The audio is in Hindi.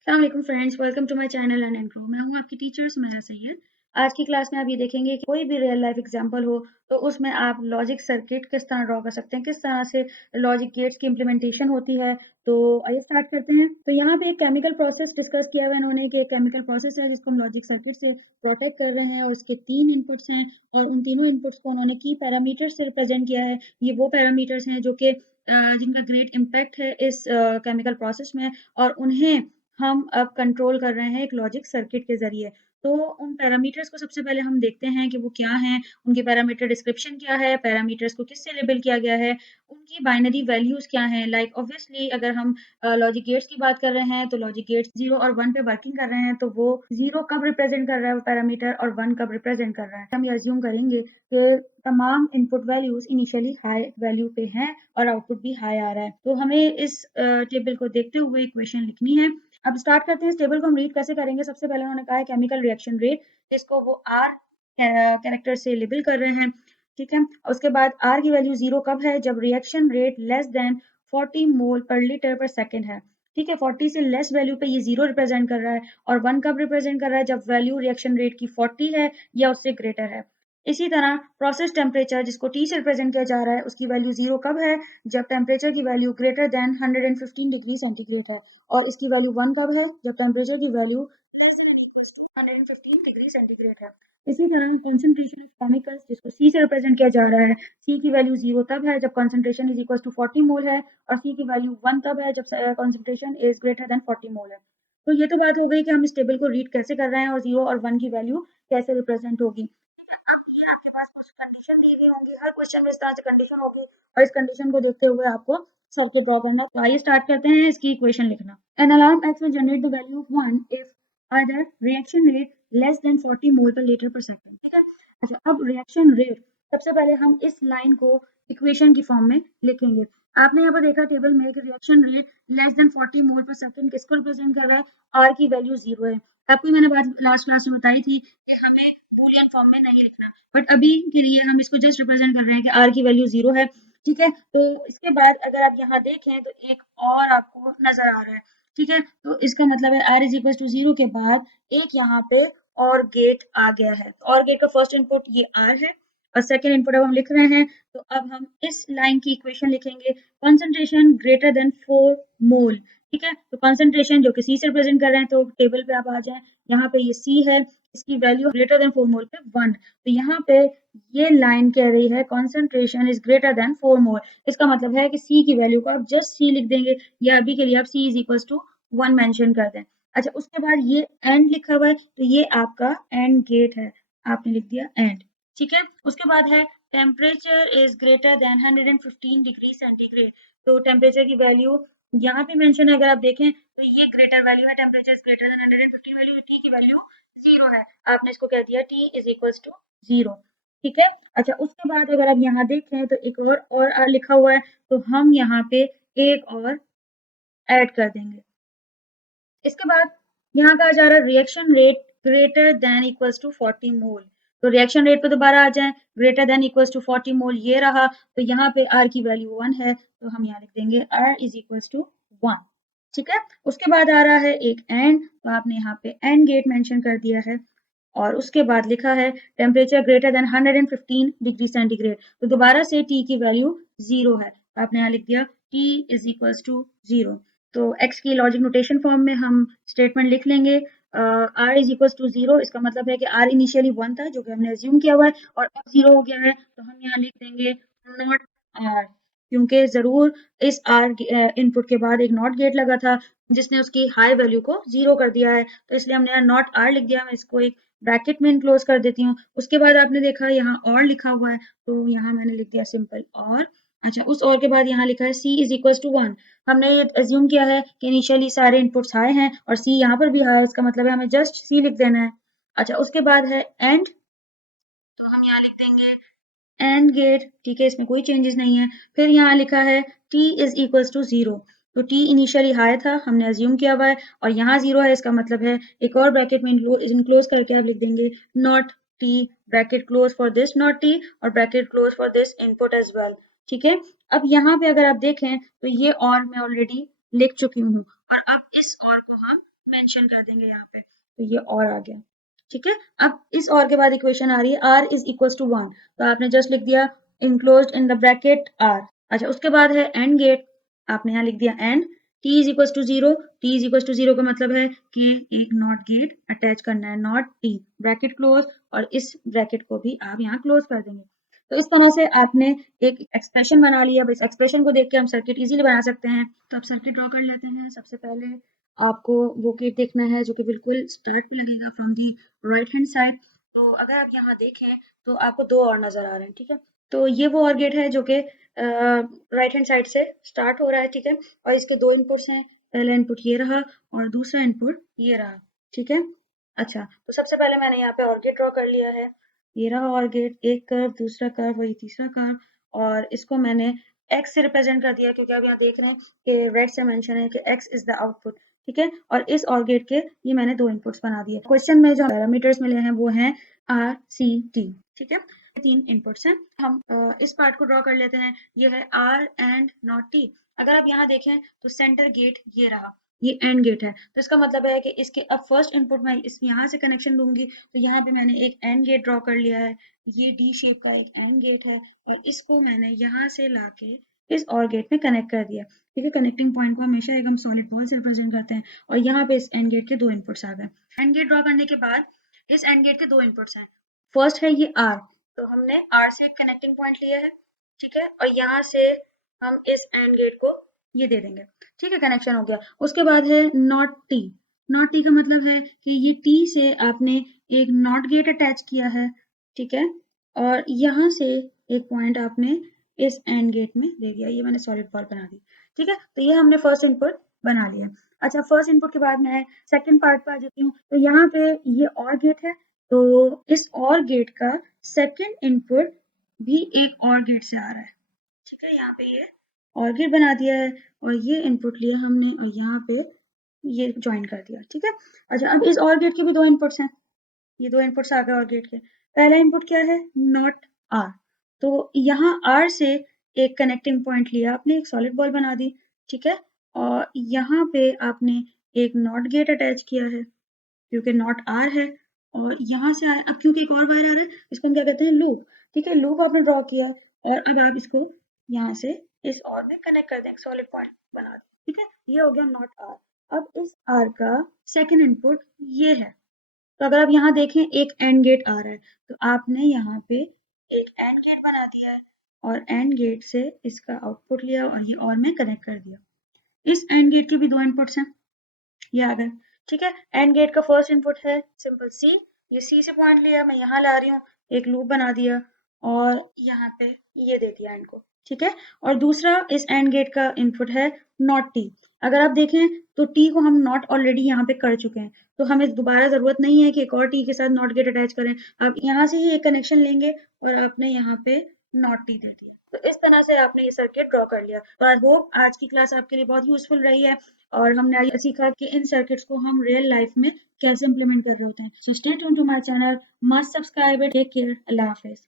अस्सलाम वालेकुम friends, welcome to my channel learn and grow. मैं हूं आपकी टीचर सुमैया सैयद। आज की क्लास में आप ये देखेंगे कि कोई भी रियल लाइफ एग्जांपल हो तो उसमें आप लॉजिक सर्किट किस तरह ड्रॉ कर सकते हैं, किस तरह से लॉजिक गेट्स की इम्प्लीमेंटेशन होती है। तो आइए स्टार्ट करते हैं। तो यहाँ पे एक केमिकल प्रोसेस डिस्कस किया हुआ है इन्होंने कि एक केमिकल प्रोसेस है जिसको हम लॉजिक सर्किट से प्रोटेक्ट कर रहे हैं और उसके 3 इनपुट्स हैं और उन तीनों इनपुट्स को उन्होंने की पैरामीटर्स से रिप्रेजेंट किया है। ये वो पैरामीटर्स हैं जो कि जिनका ग्रेट इम्पैक्ट है इस केमिकल प्रोसेस में और उन्हें हम अब कंट्रोल कर रहे हैं एक लॉजिक सर्किट के ज़रिए। तो उन पैरामीटर्स को सबसे पहले हम देखते हैं कि वो क्या हैं, उनके पैरामीटर डिस्क्रिप्शन क्या है, पैरामीटर्स को किससे लेबल किया गया है, उनकी बाइनरी वैल्यूज़ क्या हैं। लाइक ऑब्वियसली अगर हम लॉजिक गेट्स की बात कर रहे हैं, तो लॉजिक गेट्स 0 और 1 पे वर्किंग कर रहे हैं, तो वो 0 कब रिप्रेज़ेंट कर रहा है वो पैरामीटर और 1 कब रिप्रेज़ेंट कर रहा है। हम ये अज़्यूम करेंगे कि तमाम input values initially high value पे हैं और आउटपुट भी हाई आ रहा है। तो हमें इस टेबल को देखते हुए इक्वेशन लिखनी है। अब स्टार्ट करते हैं। इस टेबल को हम रीड कैसे करेंगे। सबसे पहले उन्होंने कहा है केमिकल रिएक्शन रेट, जिसको वो आर कैरेक्टर से लेबल कर रहे हैं, ठीक है। उसके बाद आर की वैल्यू 0 कब है, जब रिएक्शन रेट लेस देन 40 मोल पर लीटर पर सेकंड है, ठीक है। 40 से लेस वैल्यू पे ये 0 रिप्रेजेंट कर रहा है और 1 कब रिप्रेजेंट कर रहा है, जब वैल्यू रिएक्शन रेट की 40 है या उससे ग्रेटर है। इसी तरह प्रोसेस टेम्परेचर, जिसको टी से रिप्रेजेंट किया जा रहा है, उसकी वैल्यू 0 कब है, जब टेम्परेचर की value greater than 115 degree centigrade है और इसकी वैल्यू 1 कब है, जब टेम्परेचर की वैल्यू 115 डिग्री सेंटीग्रेड है। इसी तरह कंसंट्रेशन ऑफ केमिकल्स, जिसको सी से रिप्रेजेंट किया जा रहा है, सी की वैल्यू 0 तब है जब कंसंट्रेशन इज इक्वल टू 40 मोल है और सी की वैल्यू 1 तब है जब कंसंट्रेशन इज ग्रेटर देन 40 मोल है। तो ये तो बात हो गई कि हम इस टेबल को रीड कैसे कर रहे हैं और 0 और 1 की वैल्यू कैसे रिप्रेजेंट होगी। अब ये आपके पास कुछ कंडीशन दी हुई होंगी, हर क्वेश्चन में इस तरह से कंडीशन होगी और इस कंडीशन को देखते हुए आपको सर्किट ड्रॉ करना। तो आइए स्टार्ट करते हैं इसकी इक्वेशन लिखना। An alarm x will generate the value of 1 if either reaction rate less than 40 मोल पर लीटर पर सेकंड, ठीक है। अच्छा, अब रिएक्शन रेट, सबसे पहले हम इस लाइन को इक्वेशन की फॉर्म में लिखेंगे। आपने यहाँ पर देखा टेबल में कि रिएक्शन रेट लेस देन 40 मोल पर सेकंड किसको रिप्रेजेंट कर रहा है, आर की वैल्यू 0 है। आपको मैंने बात लास्ट क्लास में बताई थी कि हमें बूलियन फॉर्म में नहीं लिखना, बट अभी के लिए हम इसको जस्ट रिप्रेजेंट कर रहे हैं कि आर की वैल्यू 0 है, ठीक है। तो इसके बाद अगर आप यहाँ देखें तो एक और आपको नजर आ रहा है, ठीक है। तो इसका मतलब है आर इज इक्वल टू 0 के बाद एक यहाँ पे और गेट आ गया है। और गेट का फर्स्ट इनपुट ये आर है और सेकेंड इनपुट अब हम लिख रहे हैं। तो अब हम इस लाइन की इक्वेशन लिखेंगे, कंसंट्रेशन ग्रेटर देन 4 मोल, ठीक है। तो कंसंट्रेशन जो कि सी से रिप्रेजेंट कर रहे हैं, तो टेबल पे आप आ जाएं, यहाँ पे ये सी है, इसकी वैल्यू ग्रेटर देन 4 मोल पे 1। तो यहाँ पे ये लाइन कह रही है कंसंट्रेशन इज ग्रेटर देन 4 मोल। इसका मतलब है कि सी की वैल्यू को आप जस्ट सी लिख देंगे या अभी के लिए आप सी इज इक्वल टू 1 मेंशन कर दें। अच्छा, उसके बाद ये एंड लिखा हुआ है, तो ये आपका एंड गेट है, आपने लिख दिया एंड, ठीक है। उसके बाद है temperature is greater than 115 degree centigrade. तो टेम्परेचर की वैल्यू यहाँ पे मेंशन है, अगर आप देखें तो ये ग्रेटर वैल्यू है, temperature is greater than 115 value, T की वैल्यू 0 है, आपने इसको कह दिया टी इज इक्वल्स टू 0, ठीक है। अच्छा, उसके बाद अगर आप यहाँ देखें तो एक और लिखा हुआ है, तो हम यहाँ पे एक और ऐड कर देंगे। इसके बाद यहाँ कहा जा रहा है reaction rate greater than equals to 40 mole. तो रिएक्शन रेट पे दोबारा आ जाएं, greater than equals to 40 mole ये रहा। तो यहाँ पे आर की वैल्यू 1 है, तो हम यहाँ लिख देंगे आर इज इक्वल्स टू 1, ठीक है। उसके बाद आ रहा है एक एंड, तो आपने यहाँ पे एंड गेट मेंशन कर दिया है और उसके बाद लिखा है temperature greater than 115 degree centigrade. तो दोबारा से टी की वैल्यू 0 है, तो आपने यहाँ लिख दिया टी इज इक्वल्स टू 0। तो x की लॉजिक नोटेशन फॉर्म में हम स्टेटमेंट लिख लेंगे r इज इक्वल टू 0। इसका मतलब है कि r इनिशियली 1 था जो कि हमने अज्यूम किया हुआ है और अब 0 हो गया है, तो हम यहाँ लिख देंगे नॉट r, क्योंकि जरूर इस r इनपुट के बाद एक नॉट गेट लगा था जिसने उसकी हाई वैल्यू को 0 कर दिया है, तो इसलिए हमने यहाँ नॉट r लिख दिया। मैं इसको एक ब्रैकेट में इनक्लोज कर देती हूँ। उसके बाद आपने देखा यहाँ और लिखा हुआ है, तो यहाँ मैंने लिख दिया सिंपल और। अच्छा, उस और के बाद यहाँ लिखा है c इज इक्वल टू 1। हमने ये एज्यूम किया है कि इनिशियली सारे इनपुट्स हाई हैं और सी यहाँ पर भी हाई है, इसका मतलब है हमें जस्ट सी लिख देना है। अच्छा, उसके बाद है एंड, तो हम यहाँ लिख देंगे एंड गेट, ठीक है, इसमें कोई चेंजेस नहीं है। फिर यहाँ लिखा है t इज इक्वल्स टू 0। तो t इनिशियली हाई था, हमने अज्यूम किया हुआ है और यहाँ 0 है, इसका मतलब है एक और ब्रैकेट में इनक्लोज करके आप लिख देंगे not t, bracket close for this not t और bracket close for this input as well, ठीक है। अब यहाँ पे अगर आप देखें तो ये और मैं ऑलरेडी लिख चुकी हूँ और अब इस और को हम मेंशन कर देंगे यहाँ पे, तो ये और आ गया। ठीक है, अब इस और के बाद इक्वेशन आ रही है r इज इक्वल टू 1, तो आपने जस्ट लिख दिया enclosed in the bracket r। अच्छा, उसके बाद है एंड गेट, आपने यहाँ लिख दिया and t is equal to 0। t is equal to 0 का मतलब है कि एक नॉट गेट अटैच करना है, नॉट t, ब्रैकेट क्लोज, और इस ब्रैकेट को भी आप यहाँ क्लोज कर देंगे। तो इस तरह से आपने एक एक्सप्रेशन बना लिया। अब इस एक्सप्रेशन को देख के हम सर्किट इजीली बना सकते हैं। तो अब सर्किट ड्रॉ कर लेते हैं। सबसे पहले आपको वो गेट देखना है जो कि बिल्कुल स्टार्ट पे लगेगा from the right hand side. तो अगर आप यहाँ देखें तो आपको दो और नजर आ रहे हैं। ठीक है, तो ये वो और गेट है जो कि राइट हैंड साइड से स्टार्ट हो रहा है। ठीक है, और इसके दो इनपुट्स हैं, पहला इनपुट ये रहा और दूसरा इनपुट ये रहा। ठीक है, अच्छा, तो सबसे पहले मैंने यहाँ पे और गेट ड्रॉ कर लिया है। ये रहा और गेट, एक कर्व, दूसरा कर्व, वही तीसरा कर्व, और इसको मैंने x से रिप्रेजेंट कर दिया क्योंकि आप यहाँ देख रहे हैं कि रेड से मेंशन है कि x इज द आउटपुट। ठीक है, और इस और गेट के ये मैंने दो इनपुट्स बना दिए। क्वेश्चन में जो पैरामीटर्स मिले हैं वो हैं r c t। ठीक है, तीन इनपुट्स हैं। हम इस पार्ट को ड्रॉ कर लेते हैं। ये है r एंड नॉट t। अगर आप यहाँ देखें तो सेंटर गेट ये रहा, ये एंड गेट है, तो इसका मतलब है कि इसके अब फर्स्ट इनपुट में इस यहाँ से कनेक्शन दूंगी, तो यहाँ पे मैंने एक एंड गेट ड्रॉ कर लिया है। ये डी शेप का एक एंड गेट है और इसको मैंने यहाँ से लाके इस और गेट में कनेक्ट कर दिया। ठीक है, कनेक्टिंग पॉइंट को हमेशा एक हम सॉलिड बॉल से रिप्रेजेंट करते हैं, और यहाँ पे इस एंड गेट के दो इनपुट्स आ गए। एंड गेट ड्रॉ करने के बाद इस एंड गेट के दो इनपुट्स हैं। फर्स्ट है ये आर, तो हमने आर से एक कनेक्टिंग पॉइंट लिया है। ठीक है, और यहाँ से हम इस एंड गेट को ये दे देंगे। ठीक है, कनेक्शन हो गया। उसके बाद है नॉट टी। नॉट टी का मतलब है कि ये टी से आपने एक नॉट गेट अटैच किया है। ठीक है, और यहाँ से एक पॉइंट आपने इस एंड गेट में दे दिया, ये मैंने सॉलिड बॉल बना दी। ठीक है, तो ये हमने फर्स्ट इनपुट बना लिया। अच्छा, फर्स्ट इनपुट के बाद मैं सेकंड पार्ट पर आ जाती हूँ। तो यहाँ पे ये और गेट है, तो इस और गेट का सेकंड इनपुट भी एक और गेट से आ रहा है। ठीक है, यहाँ पे ये और गेट बना दिया है और ये इनपुट लिया हमने और यहाँ पे ये ज्वाइन कर दिया। ठीक है, अच्छा, अब इस और गेट के भी दो इनपुट्स हैं। ये दो इनपुट्स आ गए और गेट के। पहला इनपुट क्या है, नॉट आर, तो यहाँ आर से एक कनेक्टिंग पॉइंट लिया आपने, एक सॉलिड बॉल बना दी। ठीक है, और यहाँ पे आपने एक नॉट गेट अटैच किया है क्योंकि नॉट आर है, और यहाँ से आया, अब क्योंकि एक और वायर आ रहा है, इसको हम क्या कहते हैं, लूप। ठीक है, लूप आपने ड्रॉ किया और अब आप इसको यहाँ से इस और में कनेक्ट कर दें, सॉलिड पॉइंट बना दें। ठीक है, ये हो गया नॉट आर। अब इस आर का सेकेंड इनपुट ये है, तो अगर आप यहाँ देखें एक एंड गेट आ रहा है, तो आपने यहाँ पे एक एंड गेट बना दिया है और एंड गेट से इसका आउटपुट लिया और ये और में कनेक्ट कर दिया। इस एंड गेट के भी दो इनपुट्स हैं, ये आ गए। ठीक है, एंड गेट का फर्स्ट इनपुट है सिंपल सी, ये सी से पॉइंट लिया, मैं यहाँ ला रही हूँ, एक लूप बना दिया और यहाँ पे ये दे दिया एंड को। ठीक है, और दूसरा इस एंड गेट का इनपुट है नॉट टी। अगर आप देखें तो टी को हम नॉट ऑलरेडी यहाँ पे कर चुके हैं, तो हमें दोबारा जरूरत नहीं है कि एक और टी के साथ नॉट गेट अटैच करें। आप यहाँ से ही एक कनेक्शन लेंगे और आपने यहाँ पे नॉट टी दे दिया। तो इस तरह से आपने ये सर्किट ड्रॉ कर लिया। तो आई होप आज की क्लास आपके लिए बहुत यूजफुल रही है और हमने आज सीखा कि इन सर्किट्स को हम रियल लाइफ में कैसे इंप्लीमेंट कर रहे होते हैं। So stay tuned to my channel, must subscribe it, take care, अल्लाह हाफिज।